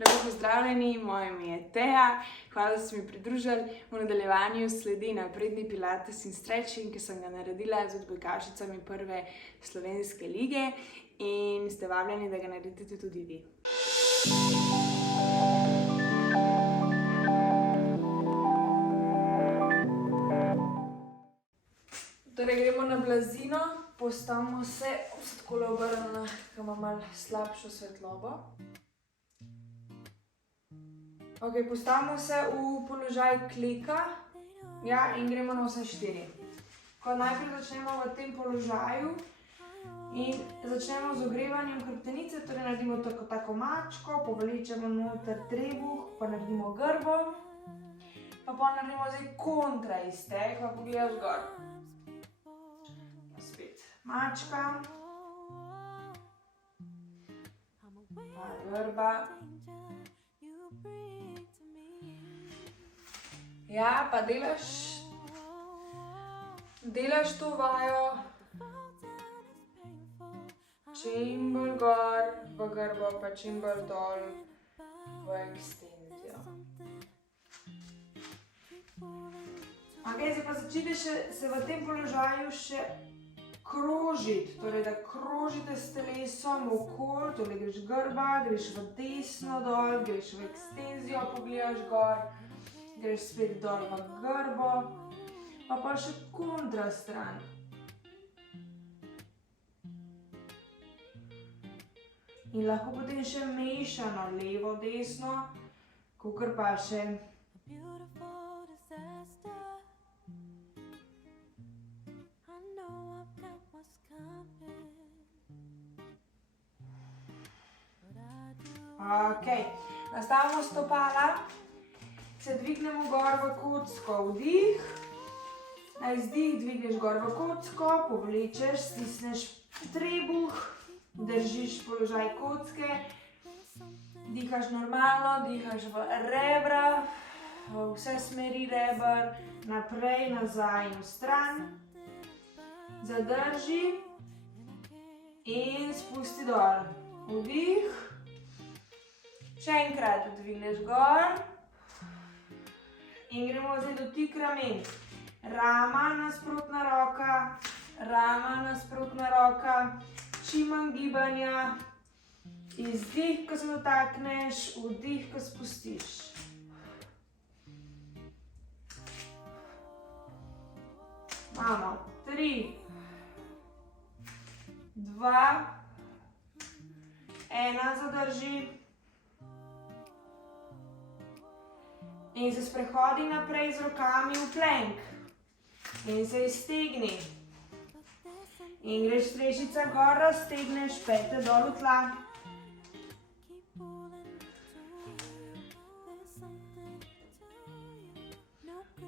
Lepo pozdravljeni, moje ime je Teja, hvala, da ste mi pridružili. V nadaljevanju sledi napredni pilates in stretching, ki sem ga naredila z odbojkašicami prve slovenske lige in ste vabljeni, da ga naredite tudi vi. Torej gremo na blazino, postavimo se, takole obrnjena, ki ima malo slabšo svetlobo. Ok, postavimo se v položaj kleka, in gremo na vse 4. Ko najprej začnemo v tem položaju in začnemo z ogrevanjem hrbtenice, torej naredimo tako mačko, povlečemo noter trebuh, pa naredimo grbo, pa naredimo zdaj kontra iztek, pa pogledaš gor. Pa spet mačka, pa grba. Ja, pa delaš to vajo čim bolj gor v grbo, pa čim bolj dol v ekstenzijo. Ok, zdaj pa začnite se v tem položaju še krožiti, torej da krožite s telesom okoli, torej greš grba, greš v desno dol, greš v ekstenzijo, pogledaš gor, greš spet dol v grbo, pa še kontra stran. In lahko potem še mešano, levo, desno, kakor pa še. Ok, nastavimo stopala. Se dvignemo gor v kocko, vdih, na izdih dvigneš gor v kocko, povlečeš, stisneš trebuh, držiš položaj kocke, dihaš normalno, dihaš v rebra, v vse smeri reber, naprej, nazaj in v stran, zadrži in spusti dol, vdih, še enkrat dvigneš gor. In gremo zdaj dotik ramen. Rama, nasprotna roka, čim manj gibanja. Izdih, ko se dotakneš, vdih, ko spustiš. Imamo 3, 2, 1, zadrži. In se sprehodi naprej z rokami v plank. In se iztegni. In greš strešica gor, raztegneš pete dol v tla.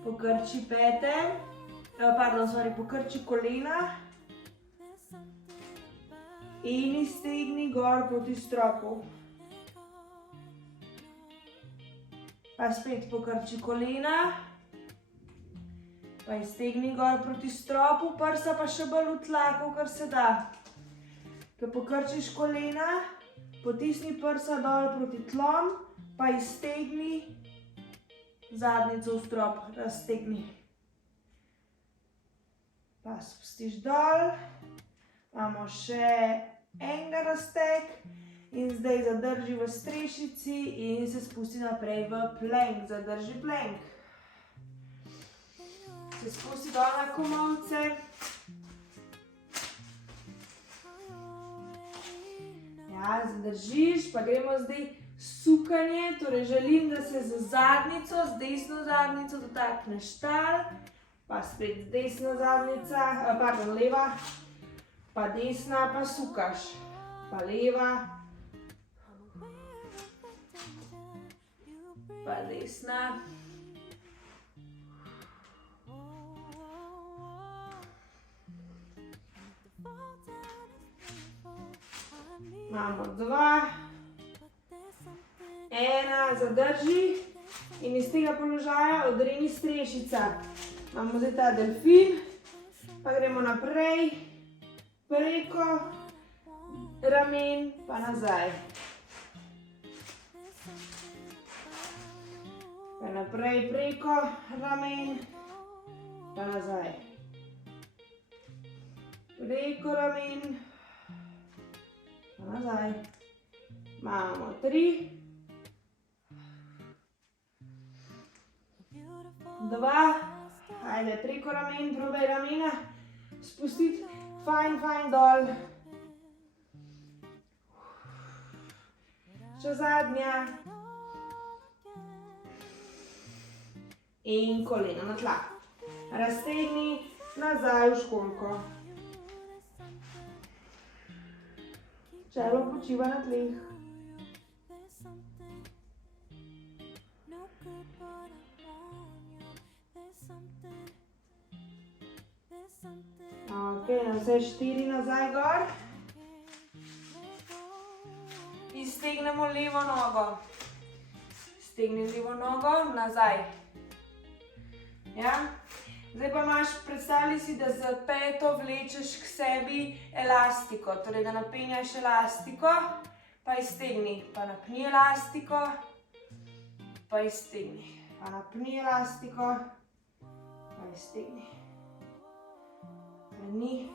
Pokrči pete, pokrči kolena. In iztegni gor proti stropu. Pa spet pokrči kolena, pa iztegni gor proti stropu, prsa pa še bolj v tla, kakor se da. Ko pokrčiš kolena, potisni prsa dol proti tlom, pa iztegni zadnjico v strop, raztegni. Pa spustiš dol, imamo še enega razteg. In zdaj zadrži v strešici in se spusti naprej v plank. Zadrži plank. Se spusti dol na komolce. Ja, zadržiš, pa gremo zdaj sukanje. Torej želim, da se z zadnjico, z desno zadnjico dotakneš tal. Pa spet desna zadnjica, leva. Pa desna, pa sukaš. Pa leva. Pa desna. Imamo 2, 1, zadrži in iz tega položaja odreni strešica. Imamo zdaj ta delfin, pa gremo naprej, preko ramen, pa nazaj. Pa naprej preko ramen, pa nazaj. Preko ramen, pa nazaj. Imamo 3, 2, ajde preko ramen, probaj ramena spustiti fajn dol. Še zadnja. In kolena na tla. Raztegni nazaj v školjko. Čelo počiva na tleh. Ok, na vse 4 nazaj gor. Iztegnemo levo nogo. Stegni levo nogo nazaj. Ja? Zdaj pa imaš, predstavljaj si, da z peto vlečeš k sebi elastiko, torej da napenjaš elastiko, pa iztegni, pa napni elastiko, pa iztegni, pa napni elastiko, pa iztegni, napni,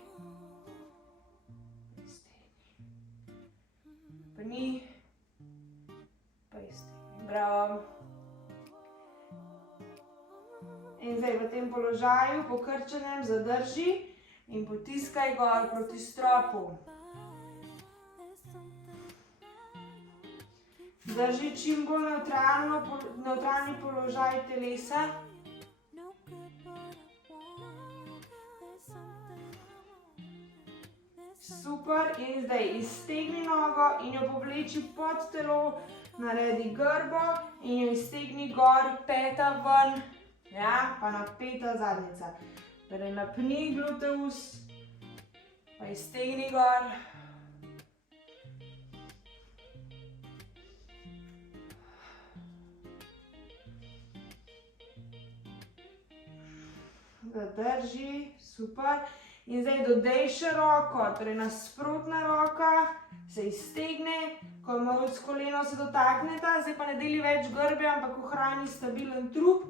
pa iztegni, napni, pa iztegni, bravo. In zdaj v tem položaju, pokrčenem, zadrži in potiskaj gor proti stropu. Drži čim bolj nevtralni položaj telesa. Super, in zdaj iztegni nogo in jo povleči pod telo, naredi grbo in jo iztegni gor, peta ven. Ja, pa napeta zadnjica. Torej napni gluteus, pa iztegni gor. Zadrži, super. In zdaj dodej še roko, torej nasprotna roka se iztegne, ko s koleno se dotakneta, zdaj pa ne deli več grbe, ampak ohrani stabilen trup.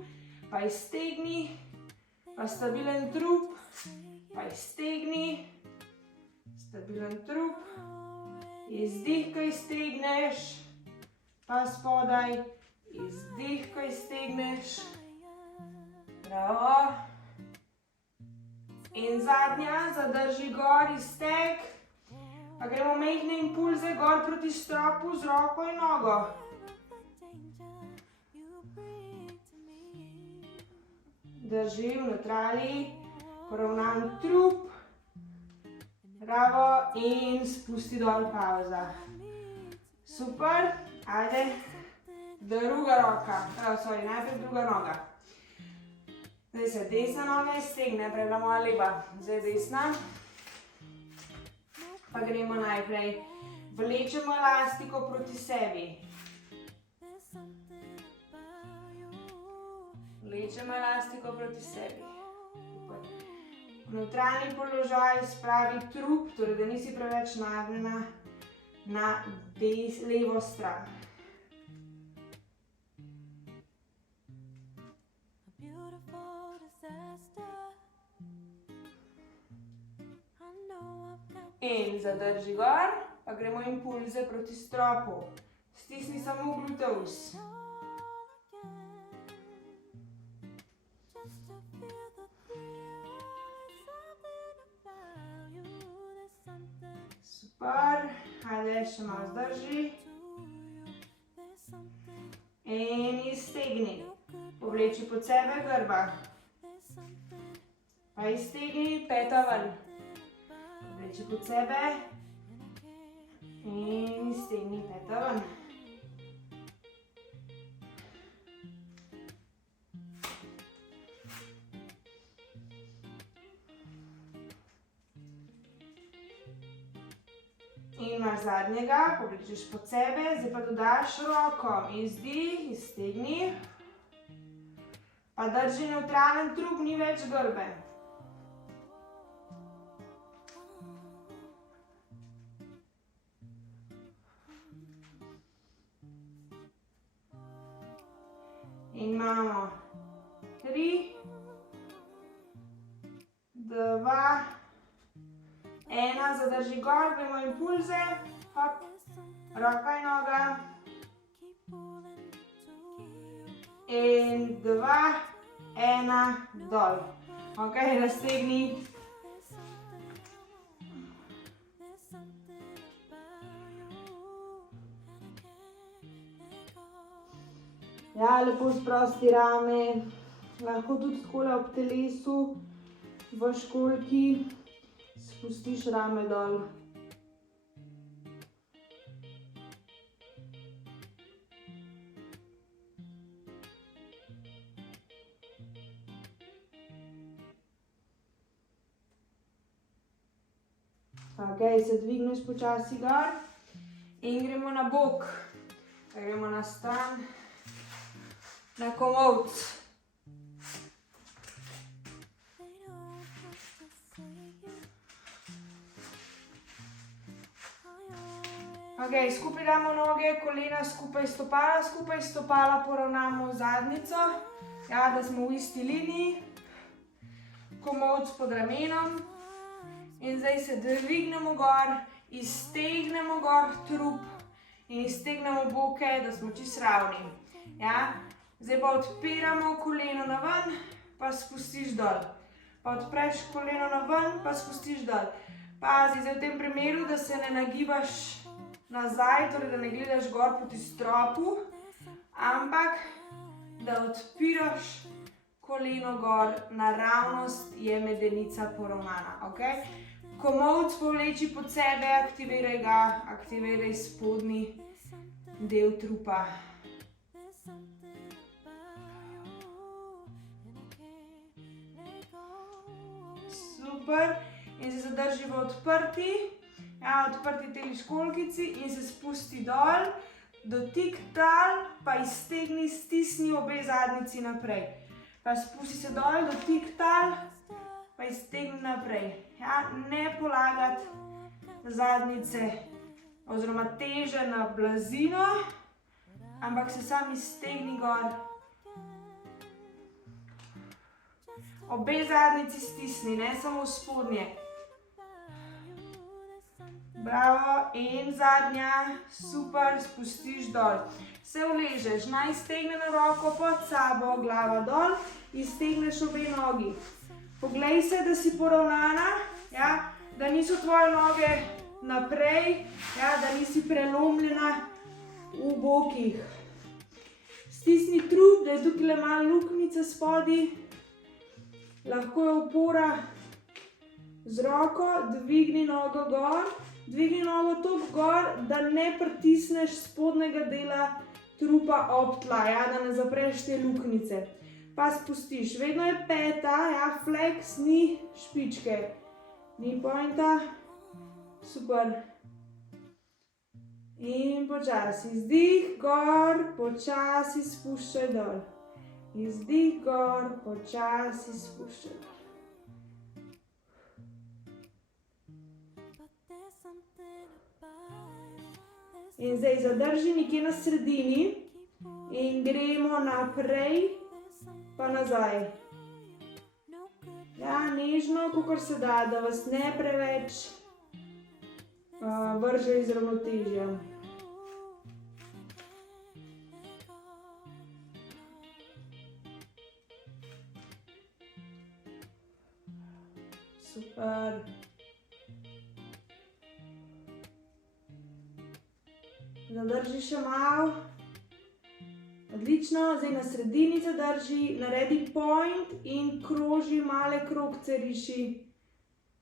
Pa iztegni, pa stabilen trup, pa iztegni, stabilen trup, izdih, ko iztegneš, pa spodaj, izdih, ko iztegneš, bravo. In zadnja, zadrži gor, izteg, pa gremo mehne impulze gor proti stropu z roko in nogo. Drži v nevtrali, poravnan trup, bravo, in spusti dol, pauza. Super, ajde, druga roka, najprej druga noga. Zdaj se desna noga iztegne, prej bila moja leva, zdaj desna. Pa gremo najprej, vlečemo elastiko proti sebi. Vlečemo elastiko proti sebi. V nevtralni položaj spravi trup, torej da nisi preveč nagnjena na levo stran. In zadrži gor, pa gremo impulze proti stropu. Stisni samo gluteus. Super, ajde, še malo zdrži. In iztegni. Povleči pod sebe grba. Pa iztegni, peta ven. Povleči pod sebe. In iztegni, peta ven. In imaš zadnjega, povlečeš pod sebe, zdaj pa dodaš roko, izdih, iztegni, pa drži nevtralen trup, ni več grbe. In imamo 3, 2, 1, zadrži gor, gremo impulze, hop, roka in noga. In 2, 1, dol. Ok, raztegni. Ja, lepo sprosti rame, lahko tudi takole ob telesu, v školjki, spustiš rame dol. Ok, se dvigneš počasi gor in gremo na bok, gremo na stran. Na komolc. Ok, skupaj damo noge, kolena skupaj, stopala poravnamo zadnjico, ja, da smo v isti liniji, komolc pod ramenom in zdaj se dvignemo gor, iztegnemo gor trup in iztegnemo boke, da smo čisto ravni. Ja. Zdaj pa odpiramo koleno na ven, pa spustiš dol. Pa odpreš koleno na ven, pa spustiš dol. Pazi, zdaj v tem primeru, da se ne nagibaš nazaj, torej da ne gledaš gor proti stropu, ampak da odpiraš koleno gor, naravnost je medenica poravnana. Okay? Komolc povleči pod sebe, aktiviraj ga, aktiviraj spodnji del trupa. Super, in se zadrži v odprti, ja, odprti teli školjkici in se spusti dol, dotik tal, pa iztegni, stisni obe zadnjici naprej. Pa spusti se dol, dotik tal, pa iztegni naprej. Ja, ne polagati zadnjice oziroma teže na blazino, ampak se sam iztegni gor. Obe zadnjici stisni, ne samo spodnje. Bravo, in zadnja, super, spustiš dol. Se uležeš, na iztegnjeno roko pod sabo, glava dol, iztegneš obe nogi. Poglej se, da si poravnana, ja, da niso tvoje noge naprej, ja, da nisi prelomljena v bokih. Stisni trup, da je tukaj malo luknjice spodaj. Lahko je opora z roko, dvigni nogo gor, dvigni nogo toliko gor, da ne pritisneš spodnjega dela trupa ob tla, ja, da ne zapreš te luknjice. Pa spustiš, vedno je peta, ja, flex, ni špičke, ni pointa, super. In počasi, izdih gor, počasi spuščaj dol. Izdih gor, počasi spuščaj dol. In zdaj zadrži nekje na sredini in gremo naprej pa nazaj. Ja, nežno, kakor se da, da vas ne preveč vrže iz ravnotežja. Super. Zadrži še malo. Odlično, zdaj na sredini zadrži, naredi point in kroži, male krogce riši.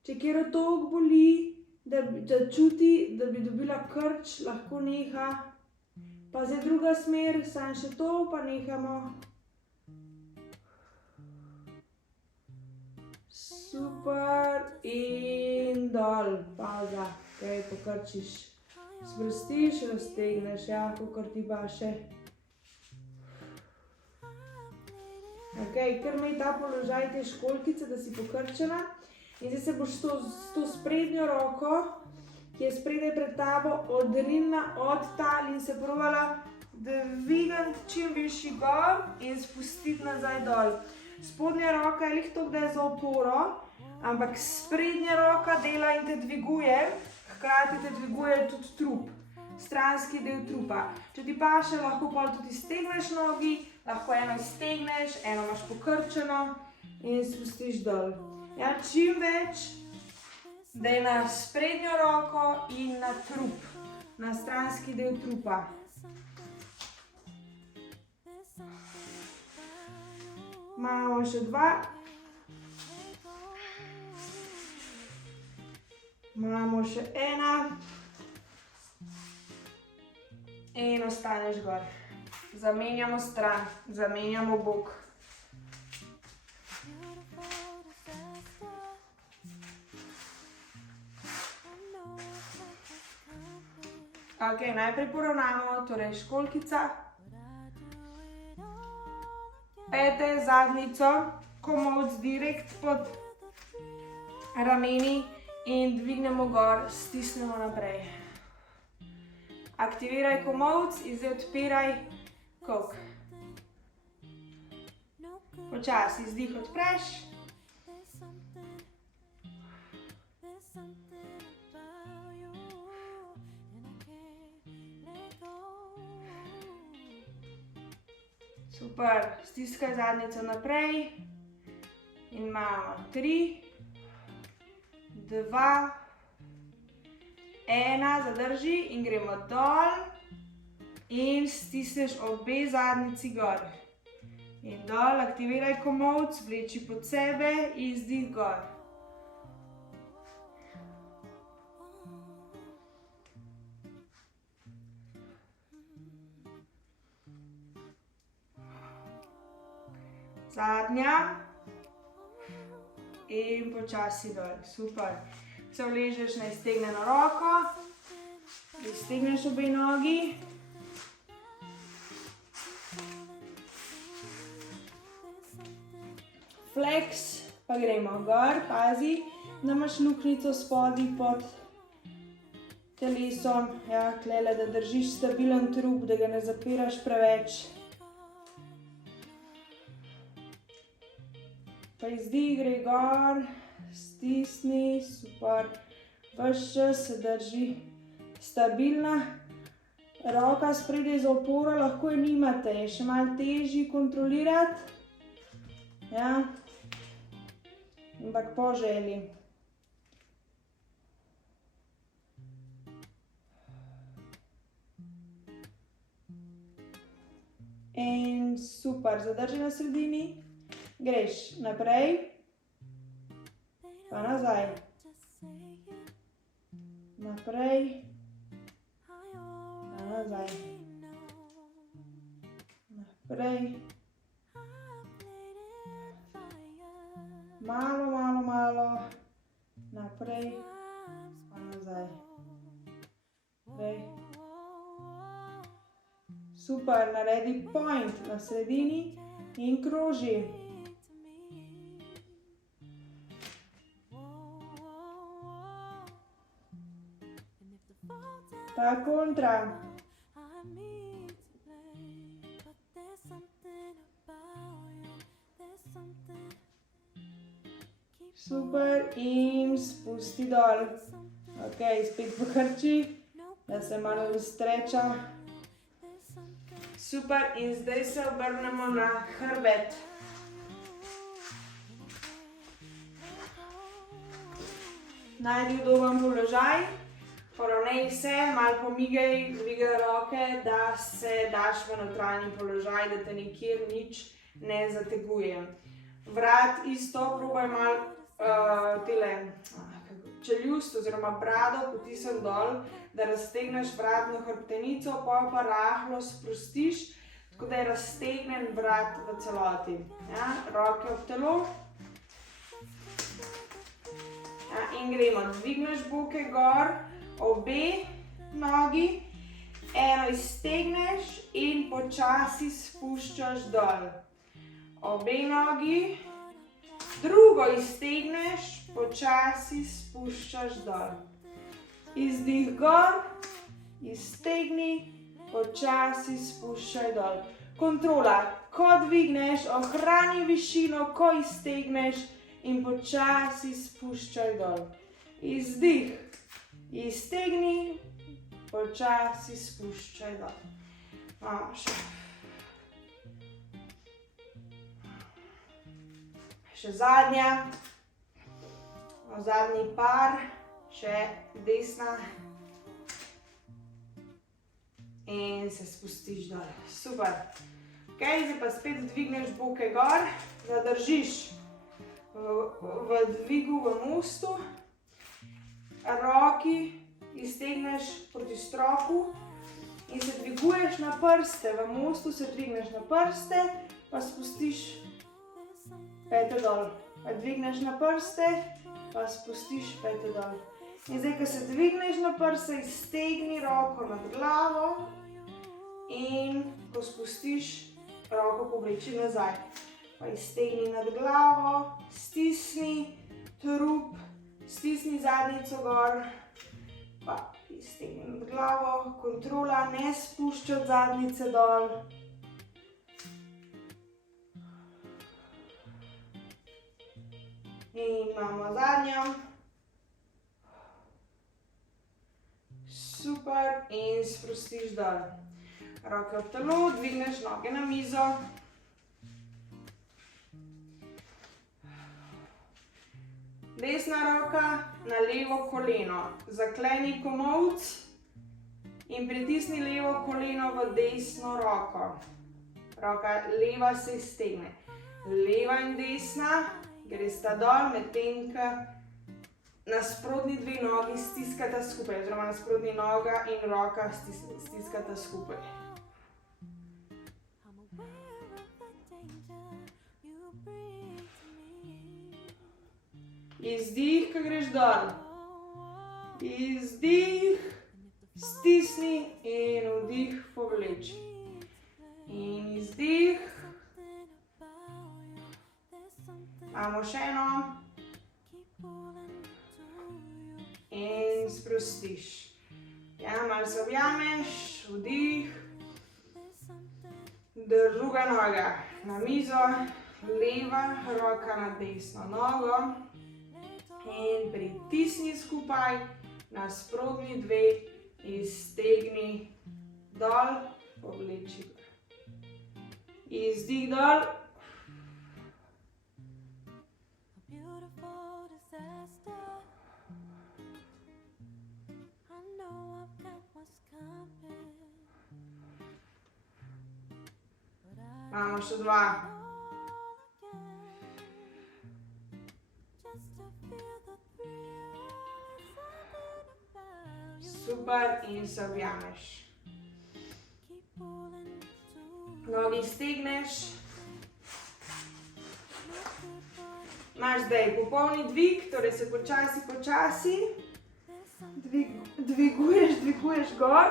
Če kjer otok boli, da čuti, da bi dobila krč, lahko neha. Pa zdaj druga smer, samo še to, pa nehamo. Super, in dol, pauza, kaj pokrčiš. Sprostiš, raztegneš, ja, kakor ti paše. Ok, kar imej ta položaj te školjkice, da si pokrčena. In zdaj se boš s to sprednjo roko, ki je spredaj pred tabo, odrinila od tal in se provala dvigniti čim višji gor in spustiti nazaj dol. Spodnja roka je lih toliko, da je za oporo, ampak sprednja roka dela in te dviguje, hkrati te dviguje tudi trup, stranski del trupa. Če ti paše, lahko pol tudi iztegneš nogi, lahko eno iztegneš, eno imaš pokrčeno in spustiš dol. Ja, čim več daj na sprednjo roko in na trup, na stranski del trupa. Imamo še 2. Imamo še 1. In ostaneš gor. Zamenjamo stran, zamenjamo bok. Ok, najprej poravnamo, torej školjkica. Pete zadnjico, komolc direkt pod rameni in dvignemo gor, stisnemo naprej. Aktiviraj komolc in zdaj odpiraj kok. Počasi izdih odpreš. Super, stiskaj zadnjico naprej in imamo 3, 2, 1, zadrži in gremo dol in stisneš obe zadnjici gor. In dol, aktiviraj komolc, vleči pod sebe, izdih gor. Zadnja in počasi dol, super. Se vležeš na iztegnjeno roko, iztegneš obe nogi. Flex, pa gremo gor, pazi, da imaš luknjico spodaj pod telesom, ja, tlele, da držiš stabilen trup, da ga ne zapiraš preveč. Pa izdih, gre gor, stisni, super, ves čas se drži stabilna. Roka spredaj za oporo, lahko je nimate, je še malo težji kontrolirati. Ja, ampak po želji. In super, zadrži na sredini. Greš naprej, pa nazaj, naprej, pa nazaj, naprej, malo, naprej, pa nazaj, naprej. Super, naredi point na sredini in kroži. Pa kontra. Super in spusti dol. Ok, spet pokrči, da se malo streča. Super in zdaj se obrnemo na hrbet. Najdi udoben položaj. Poravnej se, malo pomigaj, dvigaj roke, da se daš v nevtralni položaj, da te nikjer nič ne zateguje. Vrat isto, probaj malo čeljust oziroma brado potisniti dol, da raztegneš vratno hrbtenico, pa rahlo sprostiš, tako da je raztegnen vrat v celoti. Ja, roke ob telo. Ja, in gremo, dvigneš boke gor, obe nogi, eno iztegneš in počasi spuščaš dol. Obe nogi, drugo iztegneš, počasi spuščaš dol. Izdih gor, iztegni, počasi spuščaj dol. Kontrola, ko dvigneš, ohrani višino, ko iztegneš in počasi spuščaj dol. Izdih, iztegni, počasi spuščaj dol. Imamo še. Še zadnja. Zadnji par, še desna. In se spustiš dol. Super. Ok, zdaj pa spet dvigneš boke gor, zadržiš v dvigu v mostu, roki iztegneš proti stropu in se dviguješ na prste. V mostu se dvigneš na prste, pa spustiš pete dol. Pa dvigneš na prste, pa spustiš pete dol. In zdaj, ko se dvigneš na prste, iztegni roko nad glavo in ko spustiš, roko povleči nazaj. Pa iztegni nad glavo, stisni trup, stisni zadnjico gor, pa iztegni nad glavo, kontrola, ne spuščati zadnjice dol. In imamo zadnjo. Super, in sprostiš dol. Roke v telo, dvigneš noge na mizo. Desna roka na levo koleno. Zakleni komolc in pritisni levo koleno v desno roko. Roka leva se iztegne. Leva in desna gresta dol, medtem ko nasprotni dve nogi stiskata skupaj, oziroma nasprotni noga in roka stiskata skupaj. Izdih, ko greš dol. Izdih, stisni in vdih, povleči. In izdih. Imamo še eno. In sprostiš. Ja, malo se objameš, vdih. Druga noga na mizo, leva roka na desno nogo. In pritisni skupaj, nasprotni dve, iztegni dol, povleči. Izdih dol. Imamo še dva. Super, in se objameš. Nogi stegneš. Imaš zdaj popolni dvig, torej se počasi dviguješ gor.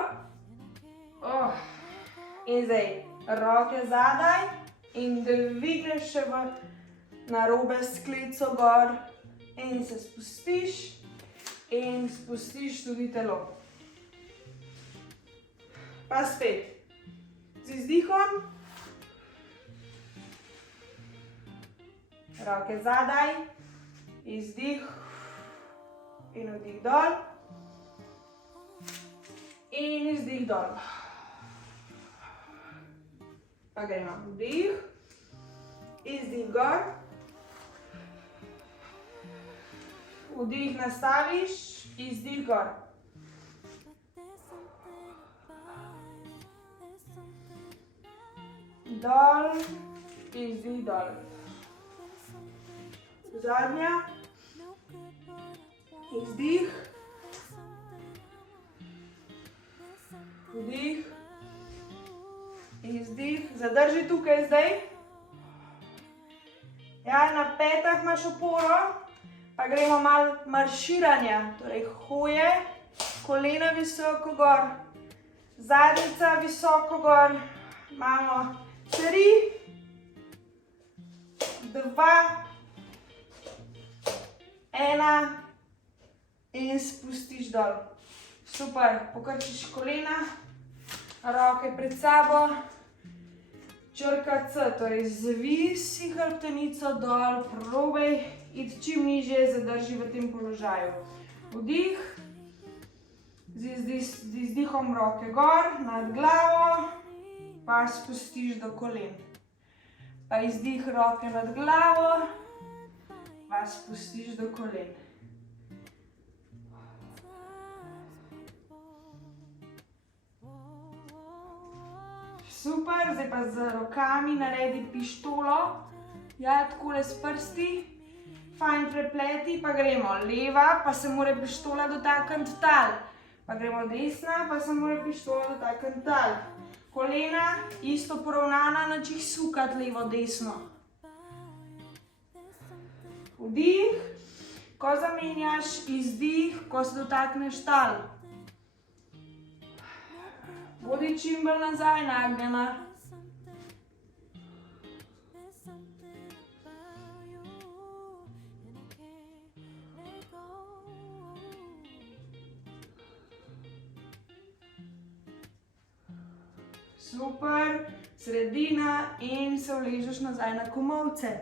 In zdaj roke zadaj in dvigneš še na robe skleco gor in se spustiš in spustiš tudi telo. Pa spet z izdihom, roke zadaj, izdih in vdih dol in izdih dol. Pa gremo vdih, izdih gor, vdih nastaviš, izdih gor. Dol, izdih dol. Zadnja, izdih, vdih, izdih, zadrži tukaj zdaj. Ja, na petah imaš oporo, pa gremo malo marširanja, torej hoje, kolena visoko gor, zadnjica visoko gor. Imamo 3, 2, 1 in spustiš dol. Super, pokrčiš kolena, roke pred sabo, črka C, torej zvisi hrbtenico dol, probaj iti čim nižje, zadrži v tem položaju. Vdih, z izdihom roke gor, nad glavo, pa spustiš do kolen. Pa izdih roke nad glavo, pa spustiš do kolen. Super, zdaj pa z rokami naredi pištolo. Ja, takole s prsti. Fajn prepleti, pa gremo leva, pa se mora pištola dotakniti tal. Pa gremo desna, pa se mora pištola dotakniti tal. Kolena isto poravnana, načih sukati levo, desno. Vdih, ko zamenjaš, izdih, ko se dotakneš tal. Bodi čim bolj nazaj nagnjena. Super, sredina in se uležeš nazaj na komolce.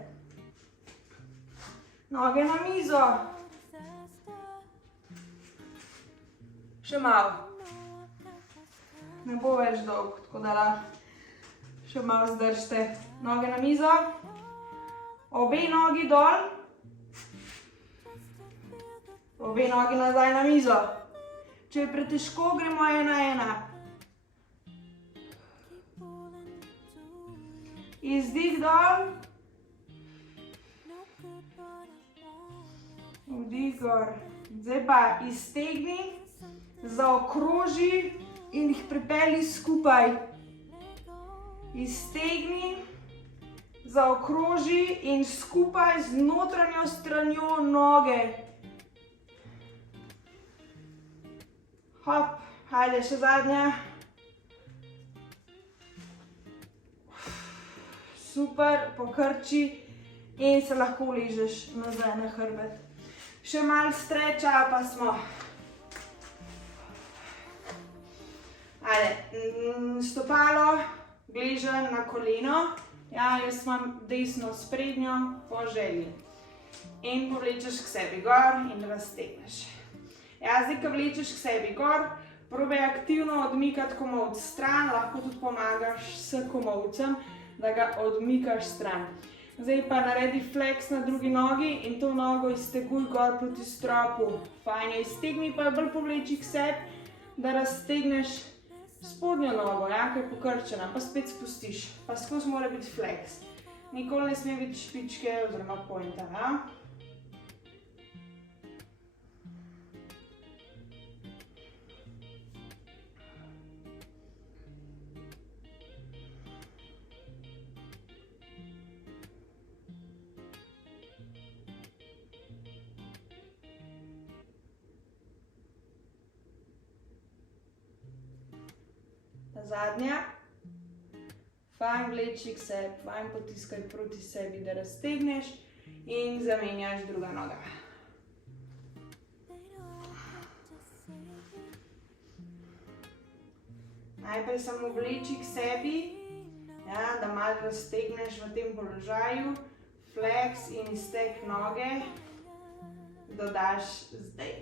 Noge na mizo. Še malo. Ne bo več dolg, tako da lahko še malo zdržite. Noge na mizo. Obe nogi dol. Obe nogi nazaj na mizo. Če je pretežko, gremo 1-1. Izdih dol. Vdih gor. Zdaj pa iztegni, zaokroži in jih pripelji skupaj. Iztegni, zaokroži in skupaj z notranjo stranjo noge. Hop, hajde, še zadnja. Super, pokrči in se lahko uležeš nazaj na hrbet. Še malo streča, pa smo. Ajde, stopalo, gležen na koleno. Ja, jaz imam desno sprednjo po želji. In povlečeš k sebi gor in raztegneš. Ja, zdaj, ko vlečeš k sebi gor, probaj aktivno odmikati komolc stran, lahko tudi pomagaš s komolcem, da ga odmikaš stran. Zdaj pa naredi flex na drugi nogi in to nogo izteguj gor proti stropu. Fajn je, iztegni pa bolj povleči k sebi, da raztegneš spodnjo nogo, ja, ki je pokrčena, pa spet spustiš. Pa skozi mora biti flex. Nikoli ne sme biti špičke oziroma pointa, ja. Zadnja. Fajn vleči k sebi, fajn potiskaj proti sebi, da raztegneš in zamenjaš druga noga. Najprej samo vleči k sebi, ja, da malo raztegneš v tem položaju, flex in izteg noge dodaš zdaj.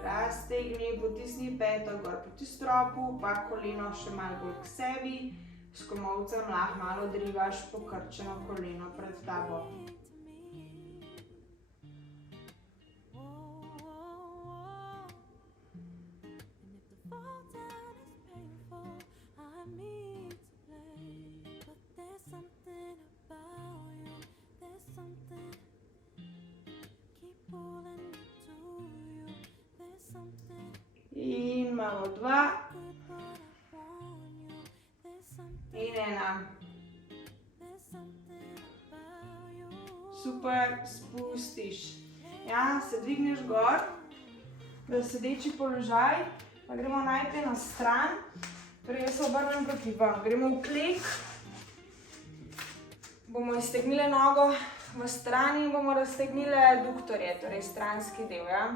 Raztegni, potisni peto gor proti stropu, pa koleno še malo bolj k sebi. S komolcem lahko malo odrivaš pokrčeno koleno pred tabo. In imamo 2 in 1. Super, spustiš. Ja, se dvigneš gor, v sedeči položaj, pa gremo najprej na stran, torej jaz se obrnem proti vam. Gremo v klek, bomo iztegnili nogo v stran in bomo raztegnili adduktorje, torej stranski del, ja.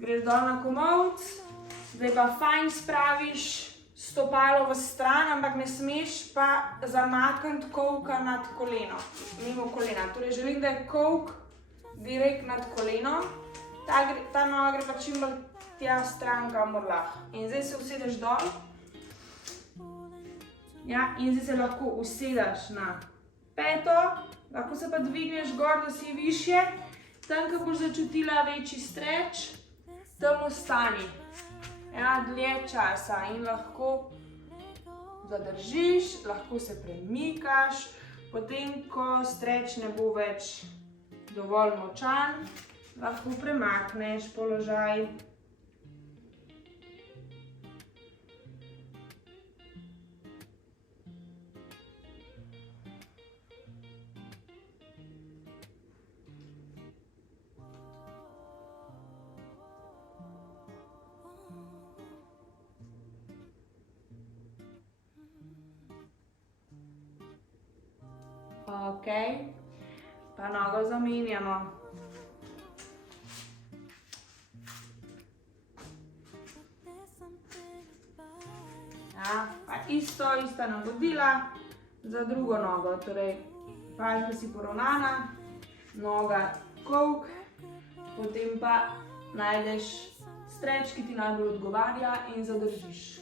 Greš dol na komolc, Zdaj pa fajn spraviš stopalo v stran, ampak ne smeš pa zamakniti kolka nad koleno, mimo kolena. Torej želim, da je kolk direkt nad kolenom, ta noga gre pa čim bolj tja stran, kamor lahko. In zdaj se usedeš dol. Ja, in zdaj se lahko usedeš na peto, lahko se pa dvigneš gor, da si višje. Tam, ko boš začutila večji streč, tam ostani. Ja, dlje časa in lahko zadržiš, lahko se premikaš, potem, ko streč ne bo več dovolj močan, lahko premakneš položaj. Ok, pa nogo zamenjamo. Ja, pa ista navodila za drugo nogo, torej palka si poravnana, noga kolk, potem pa najdeš streč, ki ti najbolj odgovarja in zadržiš.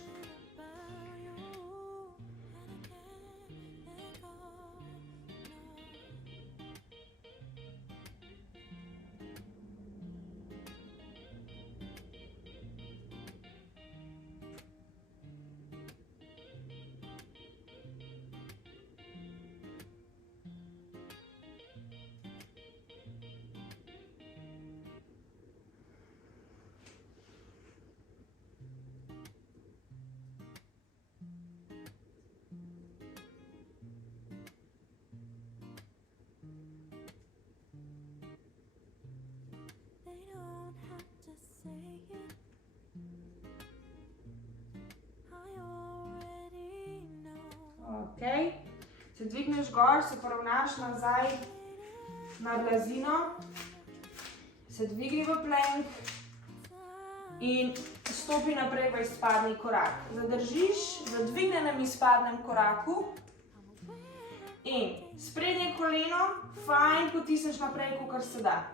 Ok, se dvigneš gor, se poravnaš nazaj na blazino, se dvigni v plank in stopi naprej v izpadni korak. Zadržiš v dvignenem izpadnem koraku in sprednje koleno fajn potisneš naprej, kakor se da.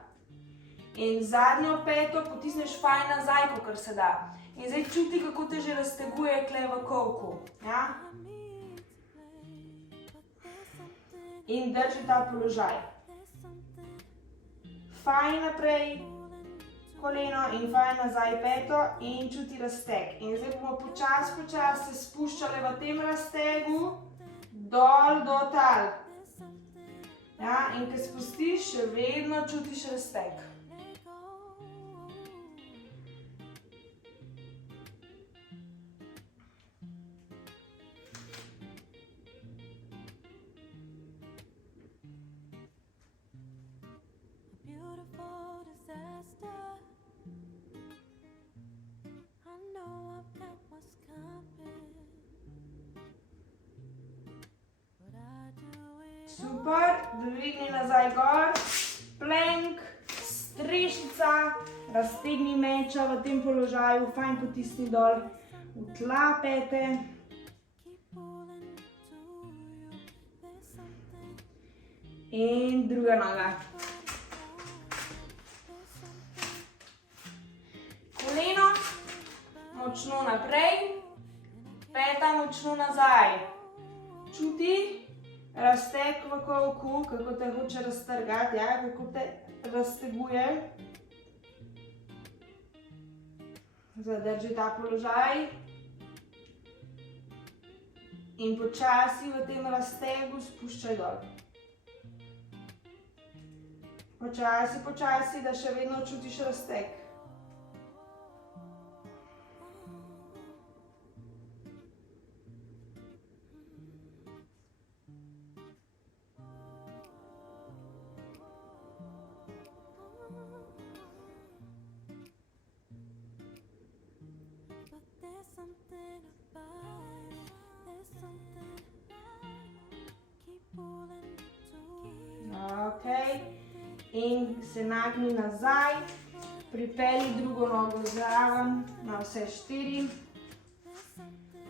In zadnjo peto potisneš fajn nazaj, kakor se da. In zdaj čuti, kako te že razteguje tule v kolku. Ja? In drži ta položaj. Fajn naprej koleno in fajn nazaj peto in čuti razteg. In zdaj bomo počasi se spuščali v tem raztegu dol do tal. Ja, in ko spustiš, še vedno čutiš razteg. Super, dvigni nazaj gor, plank, strešnica, raztegni meča v tem položaju, fajn potisni dol v tla pete. In druga noga. Koleno močno naprej, peta močno nazaj. Čuti razteg v kolku, kako te hoče raztrgati, ja, kako te razteguje. Zadrži ta položaj. In počasi v tem raztegu spuščaj dol. Počasi, da še vedno čutiš razteg. Ok, in se nagni nazaj, Pripelji drugo nogo zraven na vse 4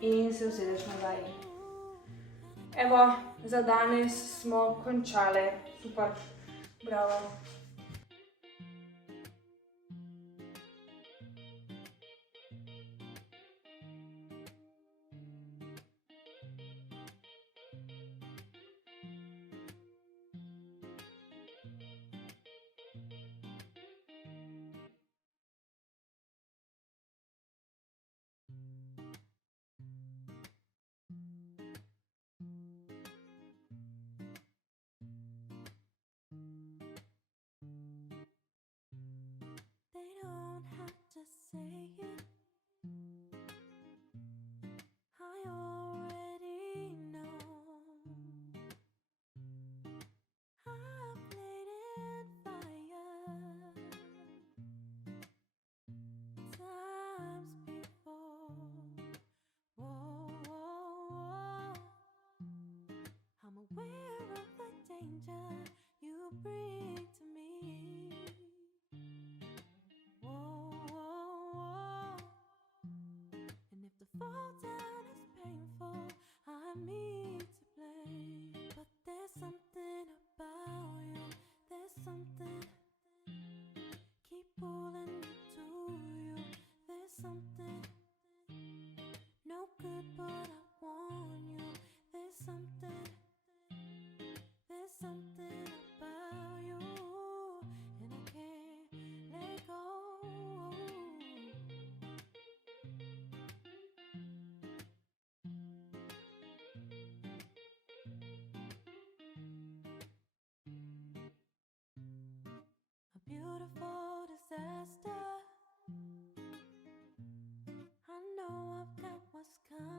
in se usedeš nazaj. Evo, za danes smo končale. Super, bravo. They don't have to say it. I already know. I've played in fire times before. Whoa, whoa, whoa. I'm aware of the danger you bring to me. Whoa, whoa, whoa. And if the fall down is painful, I'm me to blame. But there's something about you, there's something keep pulling me to you. There's something no good, but I want you. There's something about you, and I can't let go. A beautiful disaster.